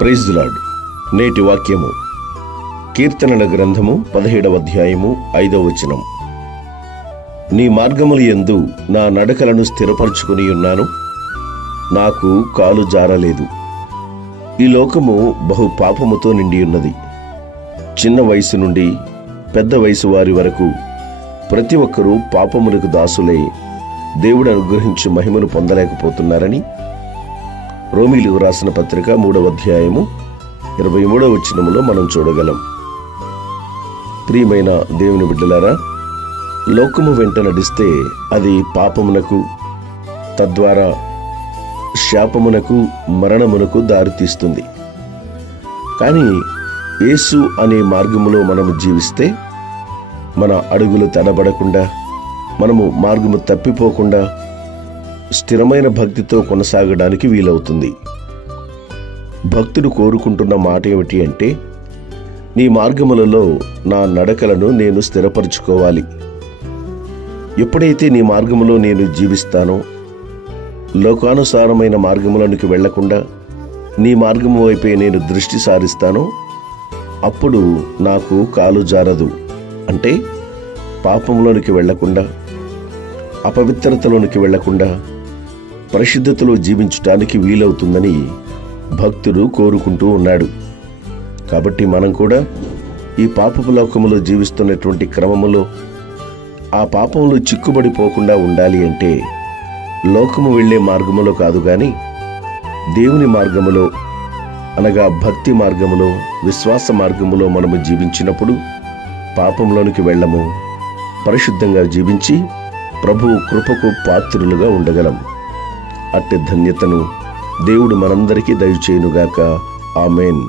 Praise the lord. నేటి వాక్యము కీర్తనల గ్రంథము 17వ అధ్యాయము 5వ వచనం. నీ మార్గముల యందు నా నడకలను స్థిరపరచుకుని ఉన్నాను, నాకు కాలు జారలేదు. ఈ లోకము బహు పాపముతో నిండి ఉన్నది. చిన్న వయసు నుండి పెద్ద వయసు వారి వరకు ప్రతి ఒక్కరూ పాపములకు దాసులై దేవుడు అనుగ్రహించు మహిమను పొందలేకపోతున్నారని రోమీయులకు రాసిన పత్రిక 3వ అధ్యాయము 23వ వచనములో మనం చూడగలం. ప్రియమైన దేవుని బిడ్డలారా, లోకము వెంట నడిస్తే అది పాపమునకు, తద్వారా శాపమునకు, మరణమునకు దారితీస్తుంది. కానీ యేసు అనే మార్గములో మనము జీవిస్తే మన అడుగులు తడబడకుండా, మనము మార్గము తప్పిపోకుండా స్థిరమైన భక్తితో కొనసాగడానికి వీలవుతుంది. భక్తుడు కోరుకుంటున్న మాట ఏమిటి అంటే, నీ మార్గములలో నా నడకలను నేను స్థిరపరచుకోవాలి. ఎప్పుడైతే నీ మార్గములో నేను జీవిస్తానో, లోకానుసారమైన మార్గములోనికి వెళ్లకుండా నీ మార్గము వైపే నేను దృష్టి సారిస్తానో, అప్పుడు నాకు కాలు జారదు. అంటే పాపంలోనికి వెళ్లకుండా, అపవిత్రతలోనికి వెళ్లకుండా పరిశుద్ధతలో జీవించటానికి వీలవుతుందని భక్తుడు కోరుకుంటూ ఉన్నాడు. కాబట్టి మనం కూడా ఈ పాపపు లోకములో జీవిస్తున్నటువంటి క్రమములో ఆ పాపంలో చిక్కుబడిపోకుండా ఉండాలి అంటే లోకము వెళ్లే మార్గములో కాదు గాని దేవుని మార్గములో, అనగా భక్తి మార్గములో, విశ్వాస మార్గములో మనము జీవించినప్పుడు పాపంలోనికి వెళ్ళము, పరిశుద్ధంగా జీవించి ప్రభువు కృపకు పాత్రులుగా ఉండగలం. అట్టి ధన్యతను దేవుడు మనందరికీ దయచేయునుగాక. ఆమేన్.